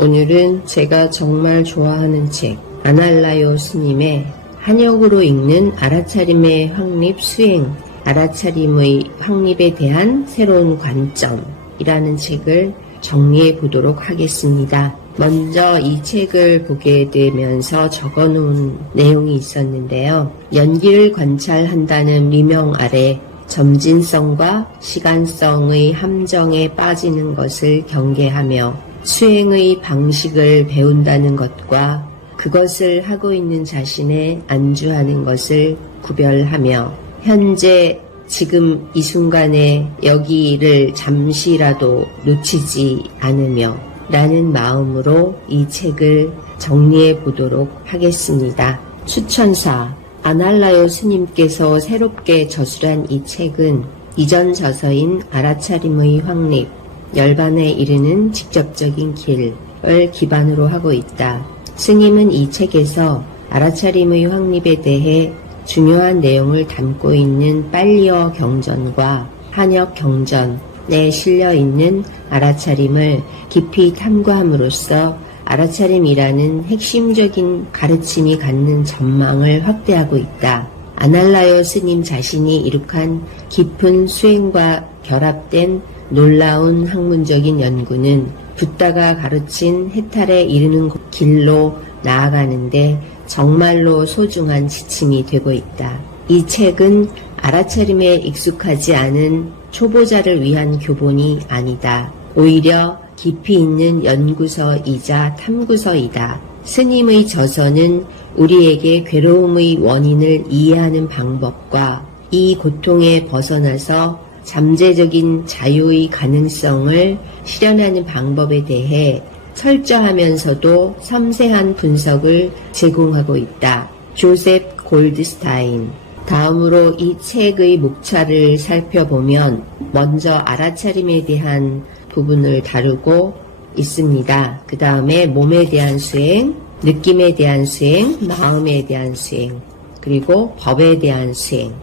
오늘은 제가 정말 좋아하는 책, 아날라요 스님의 한역으로 읽는 알아차림의 확립 수행, 알아차림의 확립에 대한 새로운 관점이라는 책을 정리해 보도록 하겠습니다. 먼저 이 책을 보게 되면서 적어놓은 내용이 있었는데요. 연기를 관찰한다는 미명 아래 점진성과 시간성의 함정에 빠지는 것을 경계하며 수행의 방식을 배운다는 것과 그것을 하고 있는 자신에 안주하는 것을 구별하며 현재 지금 이 순간에 여기를 잠시라도 놓치지 않으며 라는 마음으로 이 책을 정리해 보도록 하겠습니다. 추천사 아날라요 스님께서 새롭게 저술한 이 책은 이전 저서인 알아차림의 확립, 열반에 이르는 직접적인 길을 기반으로 하고 있다. 스님은 이 책에서 알아차림의 확립에 대해 중요한 내용을 담고 있는 빨리어 경전과 한역 경전에 실려있는 알아차림을 깊이 탐구함으로써 알아차림이라는 핵심적인 가르침이 갖는 전망을 확대하고 있다. 아날라요 스님 자신이 이룩한 깊은 수행과 결합된 놀라운 학문적인 연구는 붓다가 가르친 해탈에 이르는 길로 나아가는데 정말로 소중한 지침이 되고 있다. 이 책은 알아차림에 익숙하지 않은 초보자를 위한 교본이 아니다. 오히려 깊이 있는 연구서이자 탐구서이다. 스님의 저서는 우리에게 괴로움의 원인을 이해하는 방법과 이 고통에 벗어나서 잠재적인 자유의 가능성을 실현하는 방법에 대해 철저하면서도 섬세한 분석을 제공하고 있다. 조셉 골드스타인. 다음으로 이 책의 목차를 살펴보면 먼저 알아차림에 대한 부분을 다루고 있습니다. 그 다음에 몸에 대한 수행, 느낌에 대한 수행, 마음에 대한 수행, 그리고 법에 대한 수행,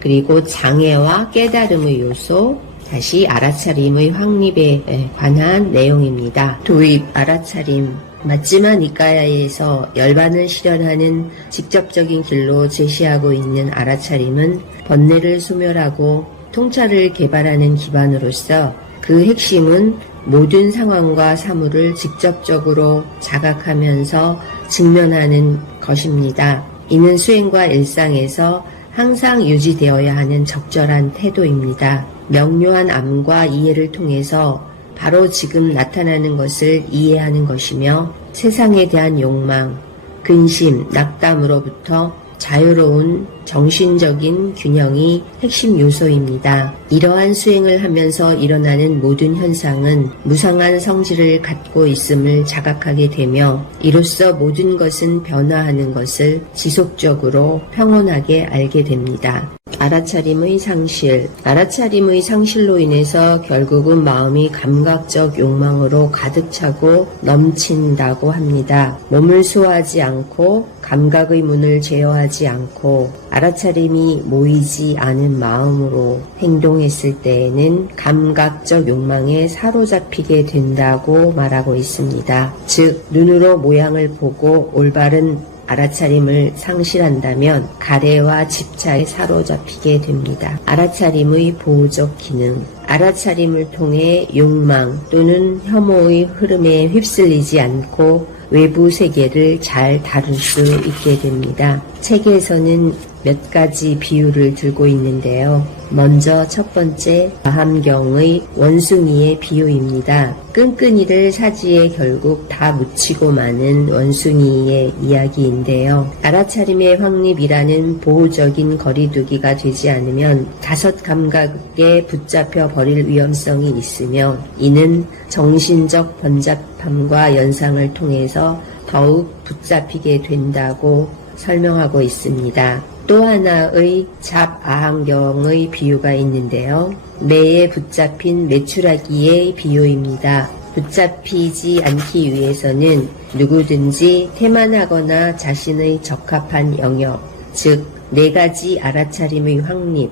그리고 장애와 깨달음의 요소, 다시 알아차림의 확립에 관한 내용입니다. 도입 알아차림. 마찌마 니까야에서 열반을 실현하는 직접적인 길로 제시하고 있는 알아차림은 번뇌를 소멸하고 통찰을 개발하는 기반으로서 그 핵심은 모든 상황과 사물을 직접적으로 자각하면서 직면하는 것입니다. 이는 수행과 일상에서 항상 유지되어야 하는 적절한 태도입니다. 명료한 암과 이해를 통해서 바로 지금 나타나는 것을 이해하는 것이며 세상에 대한 욕망, 근심, 낙담으로부터 자유로운 정신적인 균형이 핵심 요소입니다. 이러한 수행을 하면서 일어나는 모든 현상은 무상한 성질을 갖고 있음을 자각하게 되며 이로써 모든 것은 변화하는 것을 지속적으로 평온하게 알게 됩니다. 알아차림의 상실. 알아차림의 상실로 인해서 결국은 마음이 감각적 욕망으로 가득 차고 넘친다고 합니다. 몸을 소화하지 않고 감각의 문을 제어하지 않고 알아차림이 모이지 않은 마음으로 행동했을 때에는 감각적 욕망에 사로잡히게 된다고 말하고 있습니다. 즉, 눈으로 모양을 보고 올바른 알아차림을 상실한다면 가래와 집착에 사로잡히게 됩니다. 알아차림의 보호적 기능. 알아차림을 통해 욕망 또는 혐오의 흐름에 휩쓸리지 않고 외부 세계를 잘 다룰 수 있게 됩니다. 책에서는 몇 가지 비유를 들고 있는데요. 먼저 첫 번째, 마함경의 원숭이의 비유입니다. 끈끈이를 사지에 결국 다 묻히고 마는 원숭이의 이야기인데요. 알아차림의 확립이라는 보호적인 거리두기가 되지 않으면 다섯 감각에 붙잡혀 버릴 위험성이 있으며 이는 정신적 번잡함과 연상을 통해서 더욱 붙잡히게 된다고 설명하고 있습니다. 또 하나의 잡아항경의 비유가 있는데요. 매에 붙잡힌 메추라기의 비유입니다. 붙잡히지 않기 위해서는 누구든지 태만하거나 자신의 적합한 영역, 즉 4가지 알아차림의 확립,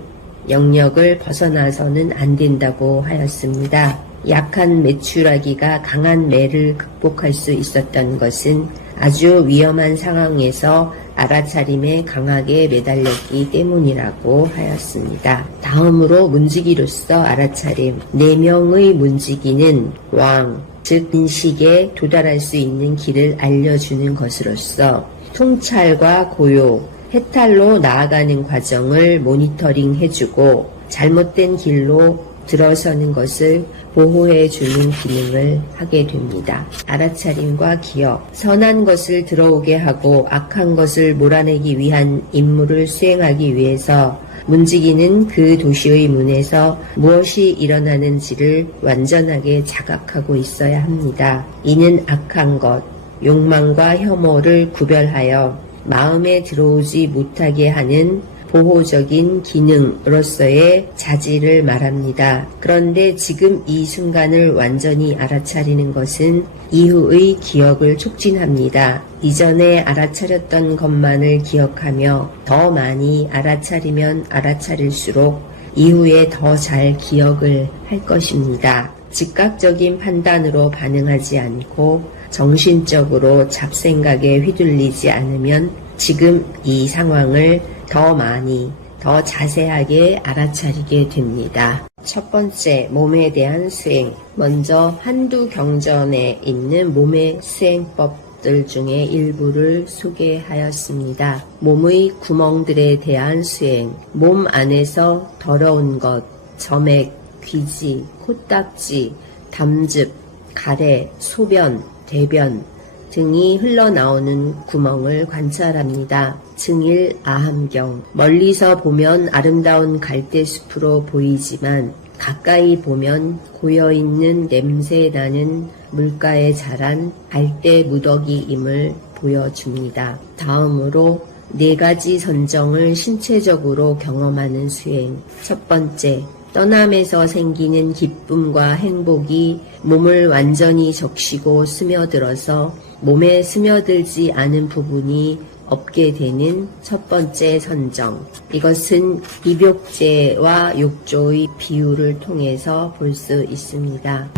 영역을 벗어나서는 안 된다고 하였습니다. 약한 메추라기가 강한 매를 극복할 수 있었던 것은 아주 위험한 상황에서 알아차림에 강하게 매달렸기 때문이라고 하였습니다. 다음으로 문지기로서 알아차림. 4명의 문지기는 왕, 즉 인식에 도달할 수 있는 길을 알려주는 것으로서 통찰과 고요, 해탈로 나아가는 과정을 모니터링 해주고 잘못된 길로 들어서는 것을 보호해주는 기능을 하게 됩니다. 알아차림과 기억, 선한 것을 들어오게 하고 악한 것을 몰아내기 위한 임무를 수행하기 위해서 문지기는 그 도시의 문에서 무엇이 일어나는지를 완전하게 자각하고 있어야 합니다. 이는 악한 것, 욕망과 혐오를 구별하여 마음에 들어오지 못하게 하는 보호적인 기능으로서의 자질을 말합니다. 그런데 지금 이 순간을 완전히 알아차리는 것은 이후의 기억을 촉진합니다. 이전에 알아차렸던 것만을 기억하며 더 많이 알아차리면 알아차릴수록 이후에 더 잘 기억을 할 것입니다. 즉각적인 판단으로 반응하지 않고 정신적으로 잡생각에 휘둘리지 않으면 지금 이 상황을 더 많이, 더 자세하게 알아차리게 됩니다. 첫 번째, 몸에 대한 수행. 먼저 한두 경전에 있는 몸의 수행법들 중에 일부를 소개하였습니다. 몸의 구멍들에 대한 수행. 몸 안에서 더러운 것, 점액, 귀지, 코딱지, 담즙, 가래, 소변, 대변 등이 흘러나오는 구멍을 관찰합니다. 증일 아함경. 멀리서 보면 아름다운 갈대숲으로 보이지만 가까이 보면 고여있는 냄새나는 물가에 자란 갈대 무더기임을 보여줍니다. 다음으로 4가지 선정을 신체적으로 경험하는 수행. 첫 번째, 떠남에서 생기는 기쁨과 행복이 몸을 완전히 적시고 스며들어서 몸에 스며들지 않은 부분이 없게 되는 첫 번째 선정. 이것은 입욕제와 욕조의 비유를 통해서 볼 수 있습니다.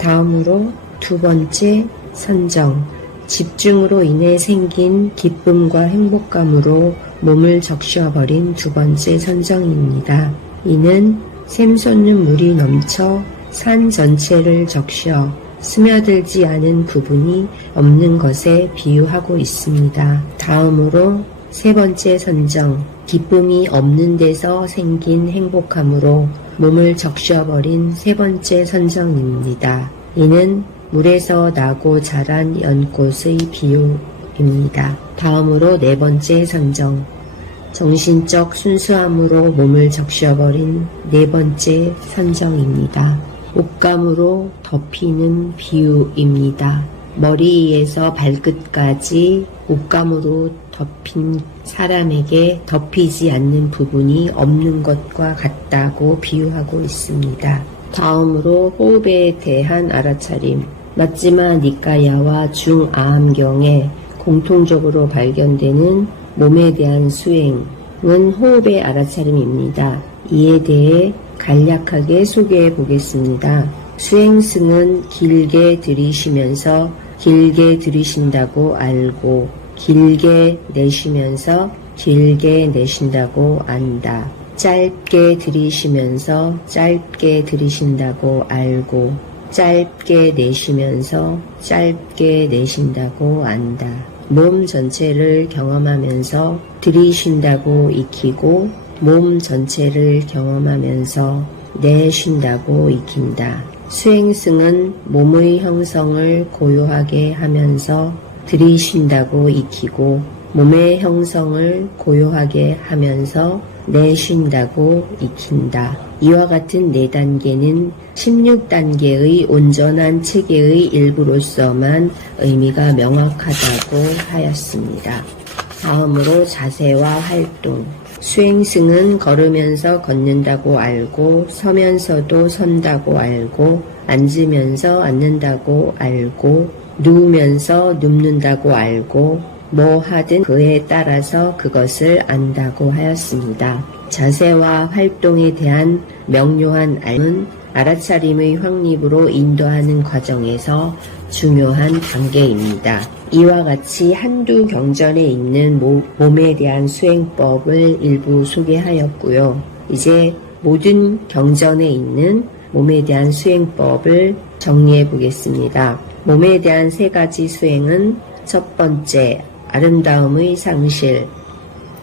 다음으로 2번째 선정. 집중으로 인해 생긴 기쁨과 행복감으로 몸을 적셔버린 2번째 선정입니다. 이는 샘솟는 물이 넘쳐 산 전체를 적셔 스며들지 않은 부분이 없는 것에 비유하고 있습니다. 다음으로 3번째 선정, 기쁨이 없는 데서 생긴 행복함으로 몸을 적셔버린 3번째 선정입니다. 이는 물에서 나고 자란 연꽃의 비유입니다. 다음으로 4번째 선정, 정신적 순수함으로 몸을 적셔버린 4번째 선정입니다. 옷감으로 덮이는 비유입니다. 머리에서 발끝까지 옷감으로 덮인 사람에게 덮이지 않는 부분이 없는 것과 같다고 비유하고 있습니다. 다음으로 호흡에 대한 알아차림. 마지마 니까야와 중아함경에 공통적으로 발견되는 몸에 대한 수행은 호흡의 알아차림입니다. 이에 대해 간략하게 소개해 보겠습니다. 수행승은 길게 들이쉬면서 길게 들이쉰다고 알고 길게 내쉬면서 길게 내쉰다고 안다. 짧게 들이쉬면서 짧게 들이쉰다고 알고 짧게 내쉬면서 짧게 내쉰다고 안다. 몸 전체를 경험하면서 들이쉰다고 익히고 몸 전체를 경험하면서 내쉰다고 익힌다. 수행승은 몸의 형성을 고요하게 하면서 들이쉰다고 익히고 몸의 형성을 고요하게 하면서 내쉰다고 익힌다. 이와 같은 4단계는 16단계의 온전한 체계의 일부로서만 의미가 명확하다고 하였습니다. 다음으로 자세와 활동. 수행승은 걸으면서 걷는다고 알고 서면서도 선다고 알고 앉으면서 앉는다고 알고 누우면서 눕는다고 알고 뭐 하든 그에 따라서 그것을 안다고 하였습니다. 자세와 활동에 대한 명료한 알은 알아차림의 확립으로 인도하는 과정에서 중요한 단계입니다. 이와 같이 한두 경전에 있는 몸에 대한 수행법을 일부 소개하였고요. 이제 모든 경전에 있는 몸에 대한 수행법을 정리해 보겠습니다. 몸에 대한 3가지 수행은 첫 번째, 아름다움의 상실.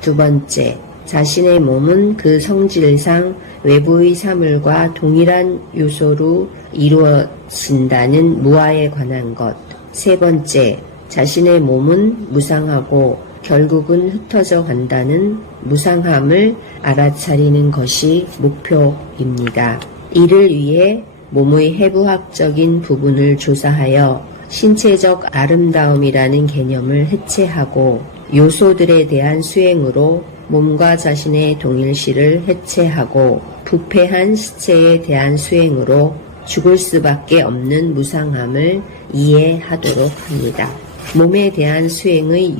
두 번째, 자신의 몸은 그 성질상 외부의 사물과 동일한 요소로 이루어진다는 무아에 관한 것. 세 번째, 자신의 몸은 무상하고 결국은 흩어져 간다는 무상함을 알아차리는 것이 목표입니다. 이를 위해 몸의 해부학적인 부분을 조사하여 신체적 아름다움이라는 개념을 해체하고 요소들에 대한 수행으로 몸과 자신의 동일시를 해체하고 부패한 시체에 대한 수행으로 죽을 수밖에 없는 무상함을 이해하도록 합니다. 몸에 대한 수행의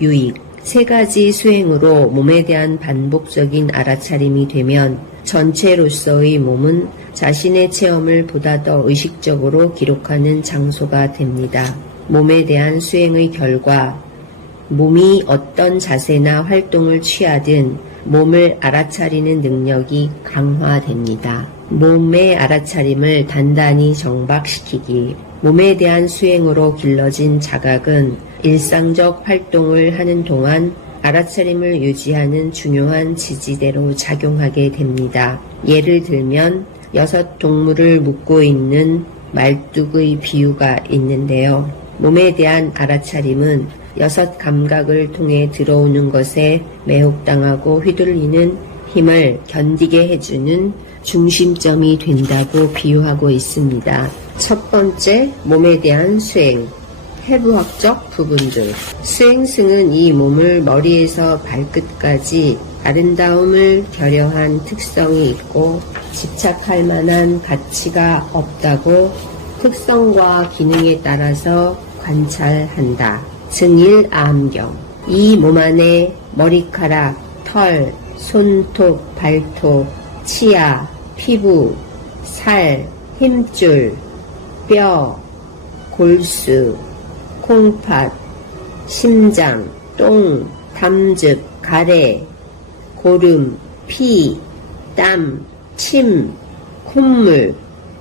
유익 3가지 수행으로 몸에 대한 반복적인 알아차림이 되면 전체로서의 몸은 자신의 체험을 보다 더 의식적으로 기록하는 장소가 됩니다. 몸에 대한 수행의 결과 몸이 어떤 자세나 활동을 취하든 몸을 알아차리는 능력이 강화됩니다. 몸의 알아차림을 단단히 정박시키기. 몸에 대한 수행으로 길러진 자각은 일상적 활동을 하는 동안 알아차림을 유지하는 중요한 지지대로 작용하게 됩니다. 예를 들면 6 동물을 묶고 있는 말뚝의 비유가 있는데요. 몸에 대한 알아차림은 6 감각을 통해 들어오는 것에 매혹당하고 휘둘리는 힘을 견디게 해주는 중심점이 된다고 비유하고 있습니다. 첫 번째, 몸에 대한 수행. 해부학적 부분들. 수행승은 이 몸을 머리에서 발끝까지 아름다움을 결여한 특성이 있고 집착할 만한 가치가 없다고 특성과 기능에 따라서 관찰한다. 증일암경. 이 몸 안에 머리카락, 털, 손톱, 발톱, 치아, 피부, 살, 힘줄, 뼈, 골수, 콩팥, 심장, 똥, 담즙, 가래, 고름, 피, 땀, 침, 콧물,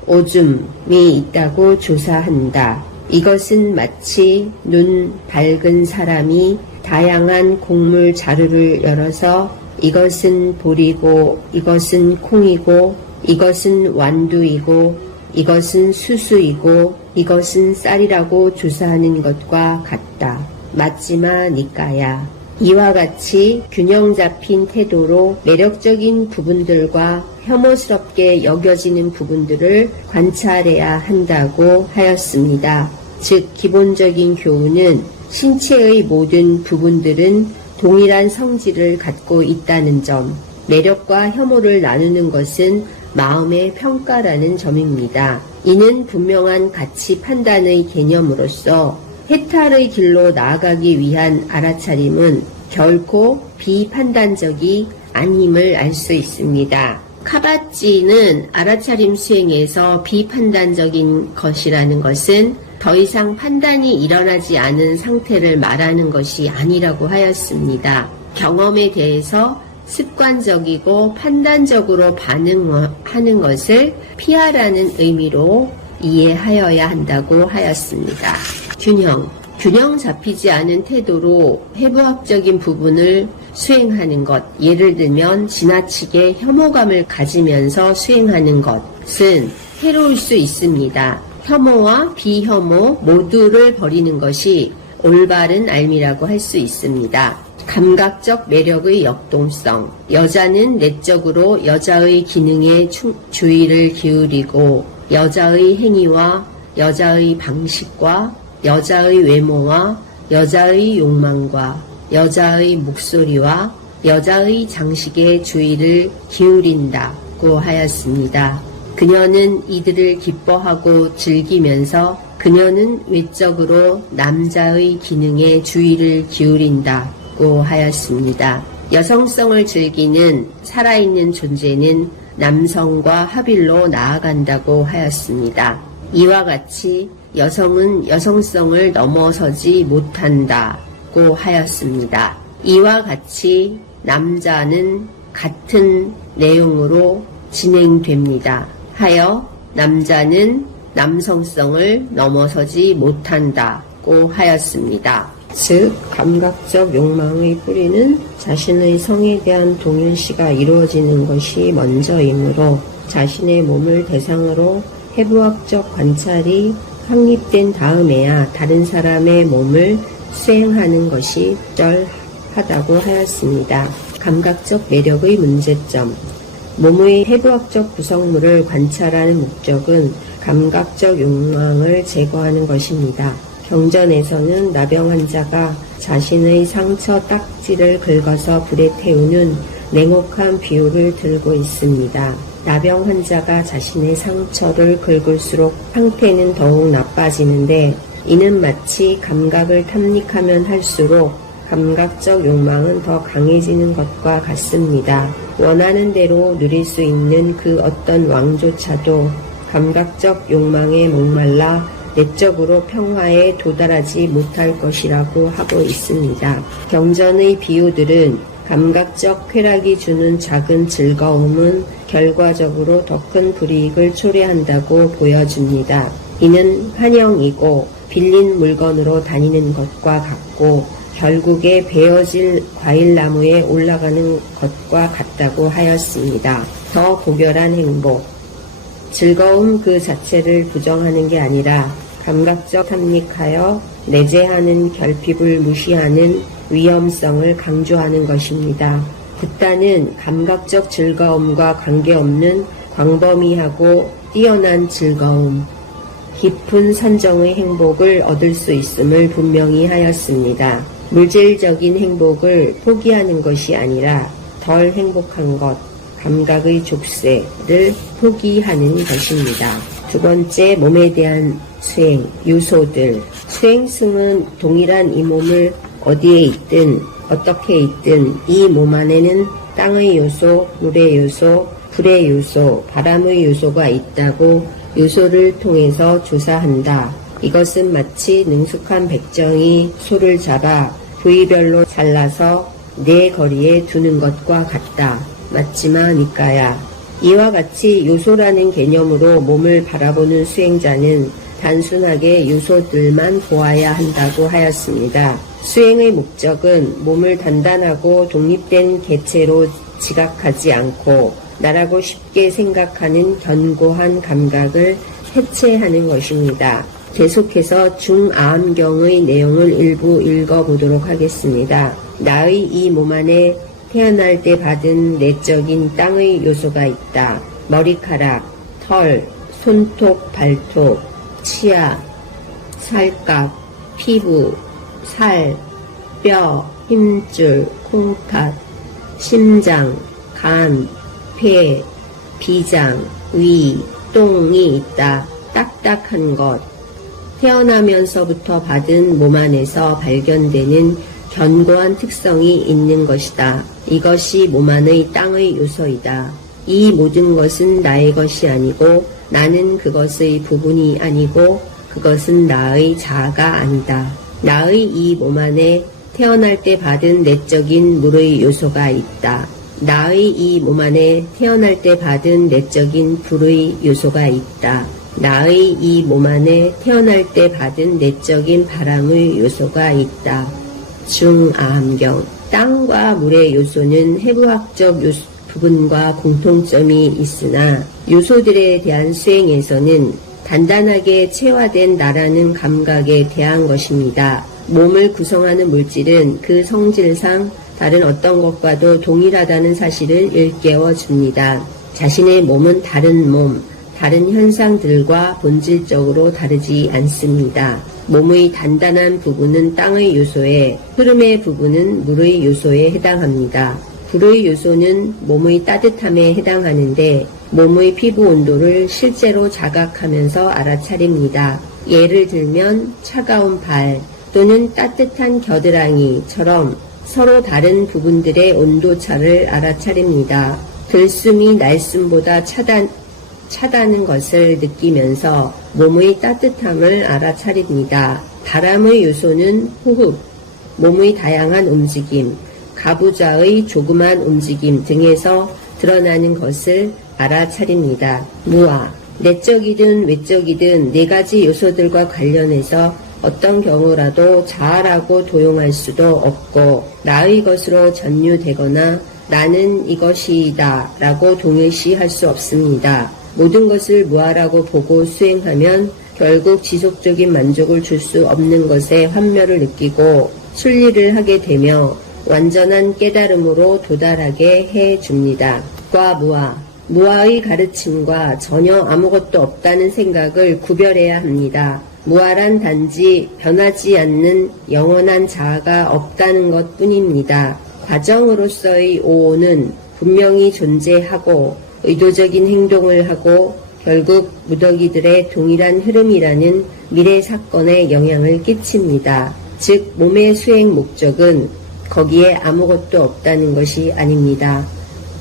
오줌이 있다고 조사한다. 이것은 마치 눈 밝은 사람이 다양한 곡물 자루를 열어서 이것은 보리고 이것은 콩이고 이것은 완두이고 이것은 수수이고 이것은 쌀이라고 조사하는 것과 같다. 맞지마 니까야. 이와 같이 균형 잡힌 태도로 매력적인 부분들과 혐오스럽게 여겨지는 부분들을 관찰해야 한다고 하였습니다. 즉 기본적인 교훈은 신체의 모든 부분들은 동일한 성질을 갖고 있다는 점, 매력과 혐오를 나누는 것은 마음의 평가라는 점입니다. 이는 분명한 가치 판단의 개념으로서 해탈의 길로 나아가기 위한 알아차림은 결코 비판단적이 아님을 알 수 있습니다. 카바찌는 알아차림 수행에서 비판단적인 것이라는 것은 더 이상 판단이 일어나지 않은 상태를 말하는 것이 아니라고 하였습니다. 경험에 대해서 습관적이고 판단적으로 반응하는 것을 피하라는 의미로 이해하여야 한다고 하였습니다. 균형 잡히지 않은 태도로 해부학적인 부분을 수행하는 것, 예를 들면 지나치게 혐오감을 가지면서 수행하는 것은 해로울 수 있습니다. 혐오와 비혐오 모두를 버리는 것이 올바른 알미라고 할 수 있습니다. 감각적 매력의 역동성. 여자는 내적으로 여자의 기능에 주의를 기울이고 여자의 행위와 여자의 방식과 여자의 외모와 여자의 욕망과 여자의 목소리와 여자의 장식에 주의를 기울인다고 하였습니다. 그녀는 이들을 기뻐하고 즐기면서 그녀는 외적으로 남자의 기능에 주의를 기울인다고 하였습니다. 여성성을 즐기는 살아있는 존재는 남성과 합일로 나아간다고 하였습니다. 이와 같이 여성은 여성성을 넘어서지 못한다고 하였습니다. 이와 같이 남자는 같은 내용으로 진행됩니다. 하여 남자는 남성성을 넘어서지 못한다고 하였습니다. 즉 감각적 욕망의 뿌리는 자신의 성에 대한 동일시가 이루어지는 것이 먼저이므로 자신의 몸을 대상으로 해부학적 관찰이 확립된 다음에야 다른 사람의 몸을 수행하는 것이 적절하다고 하였습니다. 감각적 매력의 문제점. 몸의 해부학적 구성물을 관찰하는 목적은 감각적 욕망을 제거하는 것입니다. 경전에서는 나병 환자가 자신의 상처 딱지를 긁어서 불에 태우는 냉혹한 비유를 들고 있습니다. 나병 환자가 자신의 상처를 긁을수록 상태는 더욱 나빠지는데 이는 마치 감각을 탐닉하면 할수록 감각적 욕망은 더 강해지는 것과 같습니다. 원하는 대로 누릴 수 있는 그 어떤 왕조차도 감각적 욕망에 목말라 내적으로 평화에 도달하지 못할 것이라고 하고 있습니다. 경전의 비유들은 감각적 쾌락이 주는 작은 즐거움은 결과적으로 더 큰 불이익을 초래한다고 보여줍니다. 이는 환영이고 빌린 물건으로 다니는 것과 같고 결국에 베어질 과일나무에 올라가는 것과 같다고 하였습니다. 더 고결한 행복. 즐거움 그 자체를 부정하는 게 아니라 감각적 탐닉하여 내재하는 결핍을 무시하는 위험성을 강조하는 것입니다. 붓다는 감각적 즐거움과 관계없는 광범위하고 뛰어난 즐거움, 깊은 산정의 행복을 얻을 수 있음을 분명히 하였습니다. 물질적인 행복을 포기하는 것이 아니라 덜 행복한 것, 감각의 족쇄를 포기하는 것입니다. 두 번째, 몸에 대한 수행, 요소들. 수행승은 동일한 이 몸을 어디에 있든 어떻게 있든 이 몸 안에는 땅의 요소, 물의 요소, 불의 요소, 바람의 요소가 있다고 요소를 통해서 조사한다. 이것은 마치 능숙한 백정이 소를 잡아 부위별로 잘라서 네 거리에 두는 것과 같다. 맞지마 니까야. 이와 같이 요소라는 개념으로 몸을 바라보는 수행자는 단순하게 요소들만 보아야 한다고 하였습니다. 수행의 목적은 몸을 단단하고 독립된 개체로 지각하지 않고 나라고 쉽게 생각하는 견고한 감각을 해체하는 것입니다. 계속해서 중아함경의 내용을 일부 읽어보도록 하겠습니다. 나의 이 몸 안에 태어날 때 받은 내적인 땅의 요소가 있다. 머리카락, 털, 손톱, 발톱, 치아, 살갗, 피부, 살, 뼈, 힘줄, 콩팥, 심장, 간, 폐, 비장, 위, 똥이 있다. 딱딱한 것. 태어나면서부터 받은 몸 안에서 발견되는 견고한 특성이 있는 것이다. 이것이 몸 안의 땅의 요소이다. 이 모든 것은 나의 것이 아니고 나는 그것의 부분이 아니고 그것은 나의 자아가 아니다. 나의 이 몸 안에 태어날 때 받은 내적인 물의 요소가 있다. 나의 이 몸 안에 태어날 때 받은 내적인 불의 요소가 있다. 나의 이 몸 안에 태어날 때 받은 내적인 바람의 요소가 있다. 중아함경. 땅과 물의 요소는 해부학적 부분과 공통점이 있으나 요소들에 대한 수행에서는 단단하게 체화된 나라는 감각에 대한 것입니다. 몸을 구성하는 물질은 그 성질상 다른 어떤 것과도 동일하다는 사실을 일깨워 줍니다. 자신의 몸은 다른 몸, 다른 현상들과 본질적으로 다르지 않습니다. 몸의 단단한 부분은 땅의 요소에, 흐름의 부분은 물의 요소에 해당합니다. 불의 요소는 몸의 따뜻함에 해당하는데 몸의 피부 온도를 실제로 자각하면서 알아차립니다. 예를 들면 차가운 발 또는 따뜻한 겨드랑이처럼 서로 다른 부분들의 온도차를 알아차립니다. 들숨이 날숨보다 차다는 것을 느끼면서 몸의 따뜻함을 알아차립니다. 바람의 요소는 호흡, 몸의 다양한 움직임, 가부좌의 조그만 움직임 등에서 드러나는 것을 알아차립니다. 무아, 내적이든 외적이든 네 가지 요소들과 관련해서 어떤 경우라도 자아라고 도용할 수도 없고 나의 것으로 전유되거나 나는 이것이다 라고 동일시할 수 없습니다. 모든 것을 무아라고 보고 수행하면 결국 지속적인 만족을 줄 수 없는 것에 환멸을 느끼고 순리를 하게 되며 완전한 깨달음으로 도달하게 해줍니다. 무아, 무아의 가르침과 전혀 아무것도 없다는 생각을 구별해야 합니다. 무아란 단지 변하지 않는 영원한 자아가 없다는 것 뿐입니다. 과정으로서의 오오는 분명히 존재하고 의도적인 행동을 하고 결국 무더기들의 동일한 흐름이라는 미래 사건에 영향을 끼칩니다. 즉 몸의 수행 목적은 거기에 아무것도 없다는 것이 아닙니다.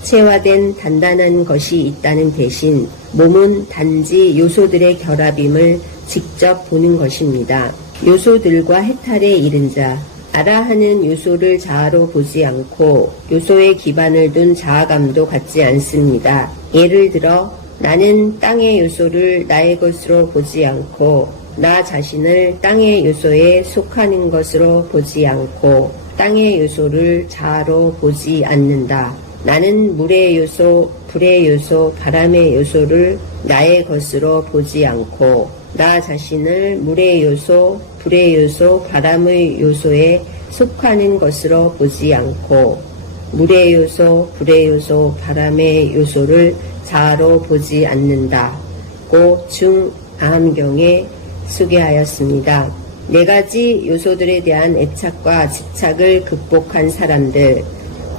체화된 단단한 것이 있다는 대신 몸은 단지 요소들의 결합임을 직접 보는 것입니다. 요소들과 해탈에 이른 자, 아라하는 요소를 자아로 보지 않고 요소에 기반을 둔 자아감도 갖지 않습니다. 예를 들어 나는 땅의 요소를 나의 것으로 보지 않고 나 자신을 땅의 요소에 속하는 것으로 보지 않고 땅의 요소를 자아로 보지 않는다. 나는 물의 요소, 불의 요소, 바람의 요소를 나의 것으로 보지 않고 나 자신을 물의 요소, 불의 요소, 바람의 요소에 속하는 것으로 보지 않고 물의 요소, 불의 요소, 바람의 요소를 자아로 보지 않는다고 중아함경에 소개하였습니다. 네 가지 요소들에 대한 애착과 집착을 극복한 사람들,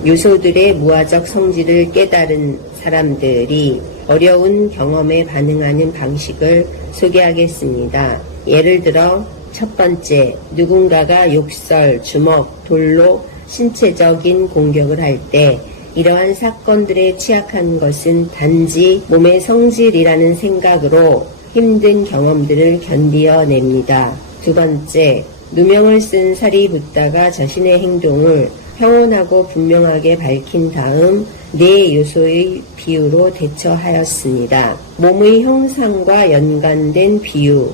요소들의 무아적 성질을 깨달은 사람들이 어려운 경험에 반응하는 방식을 소개하겠습니다. 예를 들어 첫 번째, 누군가가 욕설, 주먹, 돌로 신체적인 공격을 할 때 이러한 사건들에 취약한 것은 단지 몸의 성질이라는 생각으로 힘든 경험들을 견디어냅니다. 두 번째, 누명을 쓴 사리부타가 자신의 행동을 평온하고 분명하게 밝힌 다음 네 요소의 비유로 대처하였습니다. 몸의 형상과 연관된 비유,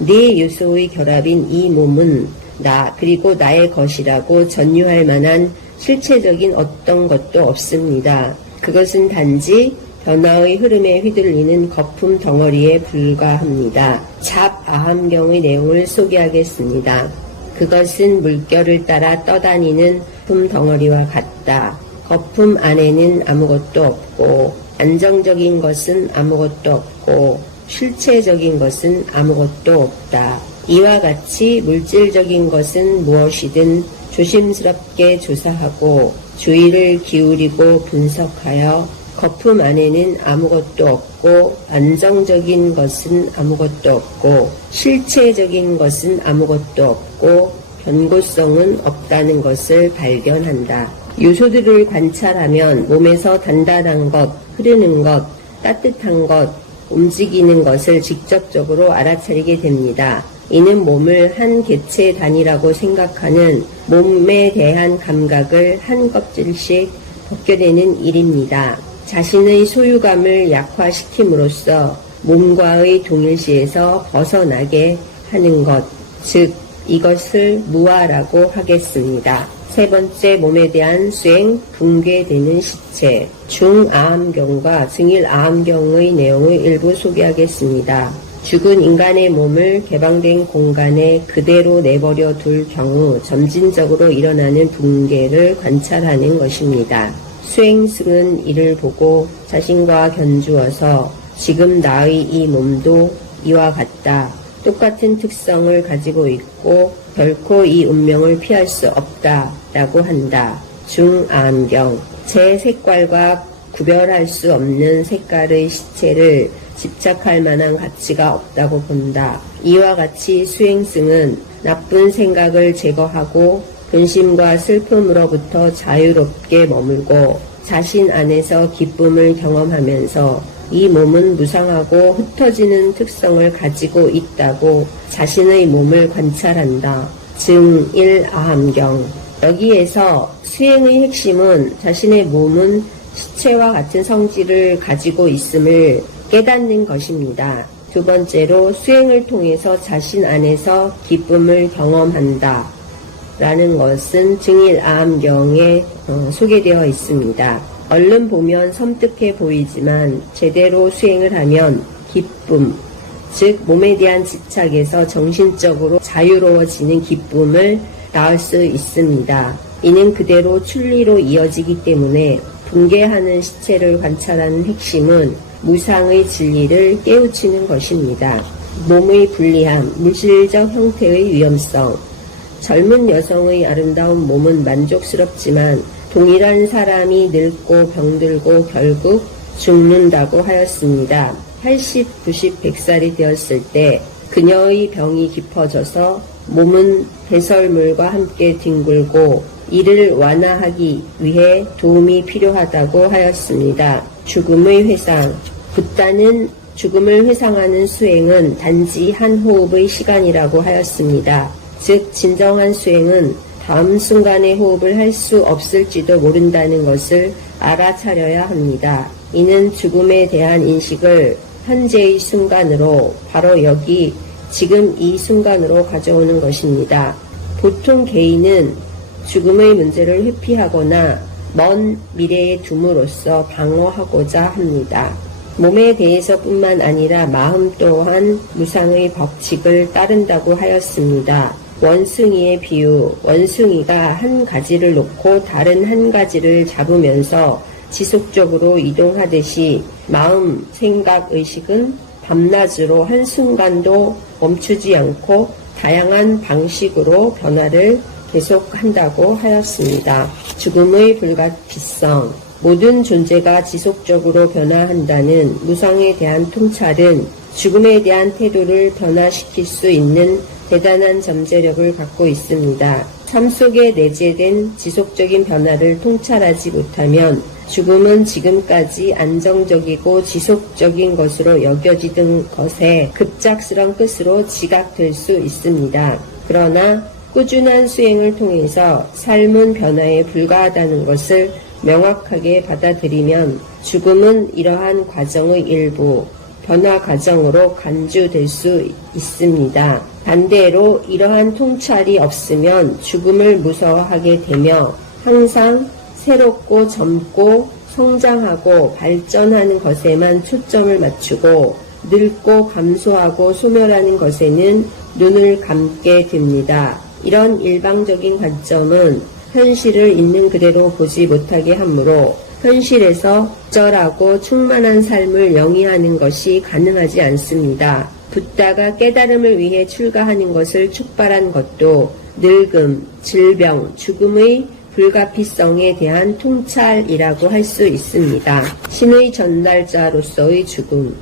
네 요소의 결합인 이 몸은 나 그리고 나의 것이라고 전유할 만한 실체적인 어떤 것도 없습니다. 그것은 단지 변화의 흐름에 휘둘리는 거품 덩어리에 불과합니다. 잡아함경의 내용을 소개하겠습니다. 그것은 물결을 따라 떠다니는 거품 덩어리와 같다. 거품 안에는 아무것도 없고 안정적인 것은 아무것도 없고 실체적인 것은 아무것도 없다. 이와 같이 물질적인 것은 무엇이든 조심스럽게 조사하고 주의를 기울이고 분석하여 거품 안에는 아무것도 없고 안정적인 것은 아무것도 없고 실체적인 것은 아무것도 없고 변고성은 없다는 것을 발견한다. 요소들을 관찰하면 몸에서 단단한 것, 흐르는 것, 따뜻한 것, 움직이는 것을 직접적으로 알아차리게 됩니다. 이는 몸을 한 개체 단위라고 생각하는 몸에 대한 감각을 한 껍질씩 벗겨내는 일입니다. 자신의 소유감을 약화시킴으로써 몸과의 동일시에서 벗어나게 하는 것, 즉 이것을 무아라고 하겠습니다. 세 번째, 몸에 대한 수행, 붕괴되는 시체, 중아함경과 증일아함경의 내용을 일부 소개하겠습니다. 죽은 인간의 몸을 개방된 공간에 그대로 내버려 둘 경우 점진적으로 일어나는 붕괴를 관찰하는 것입니다. 수행승은 이를 보고 자신과 견주어서 지금 나의 이 몸도 이와 같다. 똑같은 특성을 가지고 있고 결코 이 운명을 피할 수 없다 라고 한다. 중아함경, 제 색깔과 구별할 수 없는 색깔의 시체를 집착할 만한 가치가 없다고 본다. 이와 같이 수행승은 나쁜 생각을 제거하고 근심과 슬픔으로부터 자유롭게 머물고 자신 안에서 기쁨을 경험하면서 이 몸은 무상하고 흩어지는 특성을 가지고 있다고 자신의 몸을 관찰한다. 증1아함경. 여기에서 수행의 핵심은 자신의 몸은 시체와 같은 성질을 가지고 있음을 깨닫는 것입니다. 두 번째로 수행을 통해서 자신 안에서 기쁨을 경험한다 라는 것은 증일아함경에 소개되어 있습니다. 얼른 보면 섬뜩해 보이지만 제대로 수행을 하면 기쁨, 즉 몸에 대한 집착에서 정신적으로 자유로워지는 기쁨을 낳을 수 있습니다. 이는 그대로 출리로 이어지기 때문에 붕괴하는 시체를 관찰하는 핵심은 무상의 진리를 깨우치는 것입니다. 몸의 불리함, 물질적 형태의 위험성. 젊은 여성의 아름다운 몸은 만족스럽지만 동일한 사람이 늙고 병들고 결국 죽는다고 하였습니다. 80, 90, 100살이 되었을 때 그녀의 병이 깊어져서 몸은 배설물과 함께 뒹굴고 이를 완화하기 위해 도움이 필요하다고 하였습니다. 죽음의 회상. 붓다는 죽음을 회상하는 수행은 단지 한 호흡의 시간이라고 하였습니다. 즉 진정한 수행은 다음 순간에 호흡을 할 수 없을지도 모른다는 것을 알아차려야 합니다. 이는 죽음에 대한 인식을 현재의 순간으로 바로 여기 지금 이 순간으로 가져오는 것입니다. 보통 개인은 죽음의 문제를 회피하거나 먼 미래에 둠으로써 방어하고자 합니다. 몸에 대해서뿐만 아니라 마음 또한 무상의 법칙을 따른다고 하였습니다. 원숭이의 비유, 원숭이가 한 가지를 놓고 다른 한 가지를 잡으면서 지속적으로 이동하듯이 마음, 생각, 의식은 밤낮으로 한순간도 멈추지 않고 다양한 방식으로 변화를 계속한다고 하였습니다. 죽음의 불가피성. 모든 존재가 지속적으로 변화한다는 무상에 대한 통찰은 죽음에 대한 태도를 변화시킬 수 있는 대단한 잠재력을 갖고 있습니다. 삶 속에 내재된 지속적인 변화를 통찰하지 못하면 죽음은 지금까지 안정적이고 지속적인 것으로 여겨지던 것에 급작스런 끝으로 지각될 수 있습니다. 그러나 꾸준한 수행을 통해서 삶은 변화에 불과하다는 것을 명확하게 받아들이면 죽음은 이러한 과정의 일부, 변화 과정으로 간주될 수 있습니다. 반대로 이러한 통찰이 없으면 죽음을 무서워하게 되며 항상 새롭고 젊고 성장하고 발전하는 것에만 초점을 맞추고 늙고 감소하고 소멸하는 것에는 눈을 감게 됩니다. 이런 일방적인 관점은 현실을 있는 그대로 보지 못하게 하므로 현실에서 적절하고 충만한 삶을 영위하는 것이 가능하지 않습니다. 붓다가 깨달음을 위해 출가하는 것을 촉발한 것도 늙음, 질병, 죽음의 불가피성에 대한 통찰이라고 할 수 있습니다. 신의 전달자로서의 죽음.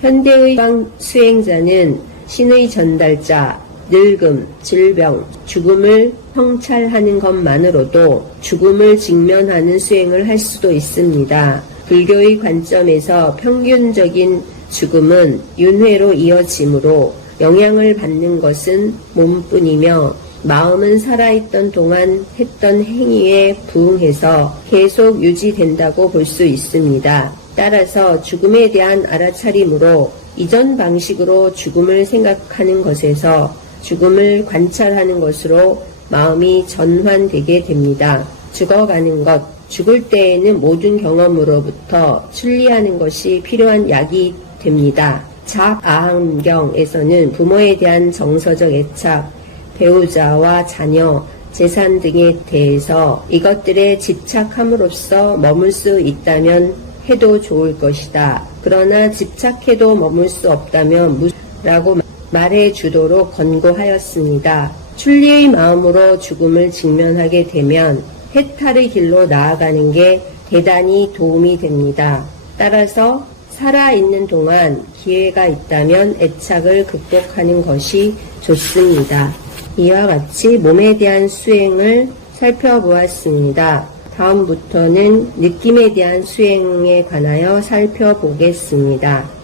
현대의 수행자는 신의 전달자, 늙음, 질병, 죽음을 통찰하는 것만으로도 죽음을 직면하는 수행을 할 수도 있습니다. 불교의 관점에서 평균적인 죽음은 윤회로 이어지므로 영향을 받는 것은 몸뿐이며 마음은 살아있던 동안 했던 행위에 부응해서 계속 유지된다고 볼 수 있습니다. 따라서 죽음에 대한 알아차림으로 이전 방식으로 죽음을 생각하는 것에서 죽음을 관찰하는 것으로 마음이 전환되게 됩니다. 죽어가는 것, 죽을 때에는 모든 경험으로부터 출리하는 것이 필요한 약이 됩니다. 작아함경에서는 부모에 대한 정서적 애착, 배우자와 자녀, 재산 등에 대해서 이것들에 집착함으로써 머물 수 있다면 해도 좋을 것이다. 그러나 집착해도 머물 수 없다면 라고 말해 주도록 권고하였습니다. 출리의 마음으로 죽음을 직면하게 되면 해탈의 길로 나아가는 게 대단히 도움이 됩니다. 따라서 살아있는 동안 기회가 있다면 애착을 극복하는 것이 좋습니다. 이와 같이 몸에 대한 수행을 살펴보았습니다. 다음부터는 느낌에 대한 수행에 관하여 살펴보겠습니다.